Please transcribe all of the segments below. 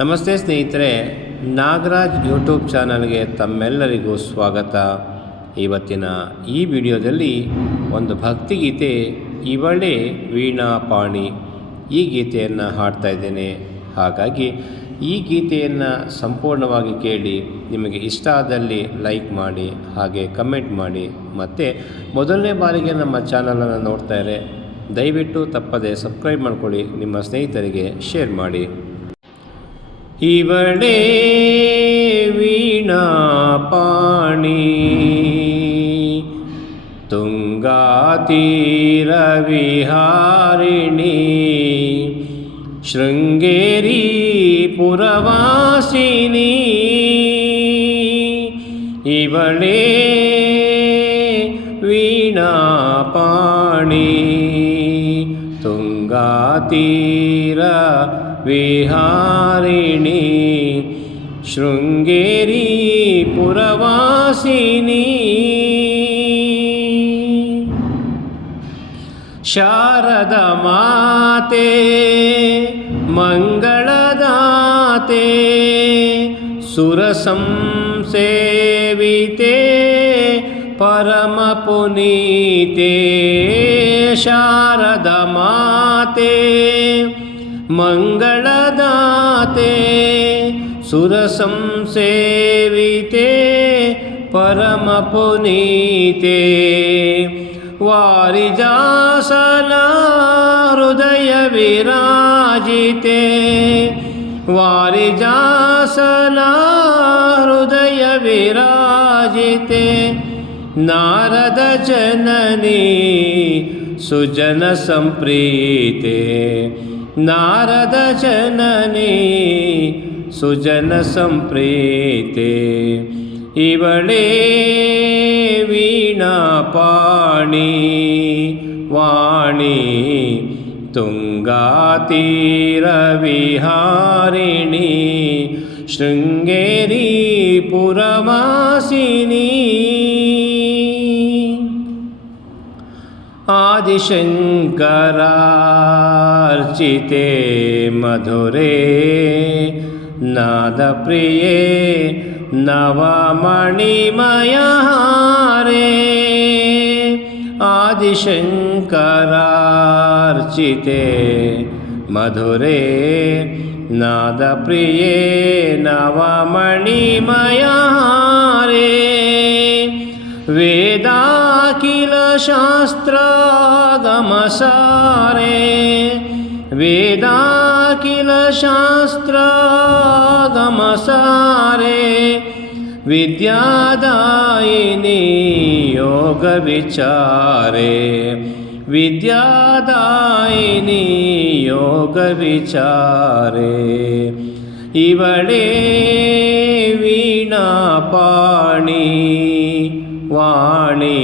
ನಮಸ್ತೆ ಸ್ನೇಹಿತರೆ, ನಾಗರಾಜ್ ಯೂಟ್ಯೂಬ್ ಚಾನಲ್ಗೆ ತಮ್ಮೆಲ್ಲರಿಗೂ ಸ್ವಾಗತ. ಇವತ್ತಿನ ಈ ವಿಡಿಯೋದಲ್ಲಿ ಒಂದು ಭಕ್ತಿಗೀತೆ ಇವಳೇ ವೀಣಾ ಪಾಣಿ ಈ ಗೀತೆಯನ್ನು ಹಾಡ್ತಾ ಇದ್ದೇನೆ. ಹಾಗಾಗಿ ಈ ಗೀತೆಯನ್ನು ಸಂಪೂರ್ಣವಾಗಿ ಕೇಳಿ, ನಿಮಗೆ ಇಷ್ಟ ಆದಲ್ಲಿ ಲೈಕ್ ಮಾಡಿ, ಹಾಗೆ ಕಮೆಂಟ್ ಮಾಡಿ. ಮತ್ತು ಮೊದಲನೇ ಬಾರಿಗೆ ನಮ್ಮ ಚಾನಲನ್ನು ನೋಡ್ತಾರೆ, ದಯವಿಟ್ಟು ತಪ್ಪದೆ ಸಬ್ಸ್ಕ್ರೈಬ್ ಮಾಡಿಕೊಳ್ಳಿ, ನಿಮ್ಮ ಸ್ನೇಹಿತರಿಗೆ ಶೇರ್ ಮಾಡಿ. ಇವಳೇ ವೀಣಾ ಪಾಣಿ ತುಂಗಾ ತೀರ ವಿಹಾರಿಣಿ ಶೃಂಗೇರಿ ಪುರವಾಸಿನಿ. ಇವಳೇ ವೀಣಾ ಪಾಣಿ ತುಂಗಾ ತೀರ ವಿಹಾರಿಣಿ ಶೃಂಗೇರಿ ಪುರವಾಸಿನಿ. ಶಾರದ ಮಾತೆ ಮಂಗಳದಾತೆ ಸುರ ಸಂಸೇವಿತೆ ಪರಮ ಪುನೀತೆ. ಶಾರದ ಮಾತೆ ಮಂಗಳದಾತೆ ಸುರ ಸಂಸೇವಿತೆ ಪರಮ ಪುನೀತೆ. ವಾರಿಜಾಸನ ಹೃದಯ ವಿರಾಜಿತೆ ವಾರಿಜಾಸನ ಹೃದಯ ವಿರಾಜಿತೆ. ನಾರದ ಜನನಿ ಸುಜನ ಸಂಪ್ರೀತೆ ನಾರದ ಜನನಿ ಸುಜನ ಸಂಪ್ರೀತೆ. ಇವಳೇ ವೀಣಾ ಪಾಣಿ ವಾಣಿ ತುಂಗಾ ತೀರ ವಿಹಾರಿಣಿ ಶೃಂಗೇರಿ ಪುರವಾಸಿನಿ. ಆದಿಶಂಕರಾರ್ಚಿತೆ ಮಧುರೇ ನಾದಪ್ರಿಯೇ ನವಮಣಿಮಯಹಾರೇ. ಆದಿಶಂಕರಾರ್ಚಿತೆ ಮಧುರೇ ನಾದಪ್ರಿಯೇ ನವಮಣಿಮಯಹಾರೇ. ವೇದಾಖಿಲ ಶಾಸ್ತ್ರಾಗಮಸಾರೆ ವೇದಾಖಿಲ ಶಾಸ್ತ್ರಾಗಮಸಾರೆ. ವಿದ್ಯಾದಾಯಿನಿ ಯೋಗ ವಿಚಾರೆ ವಿದ್ಯಾದಾಯಿನಿ ಯೋಗ ವಿಚಾರೆ. ಇವಳೇ ವೀಣಾ ಪಾಣಿ ವಾಣಿ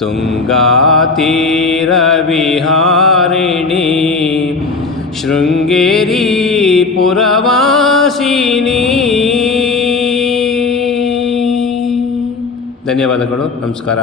ತುಂಗಾ ತೀರ ವಿಹಾರಿಣಿ ಶೃಂಗೇರಿ ಪುರವಾಸಿನಿ. ಧನ್ಯವಾದಗಳು. ನಮಸ್ಕಾರ.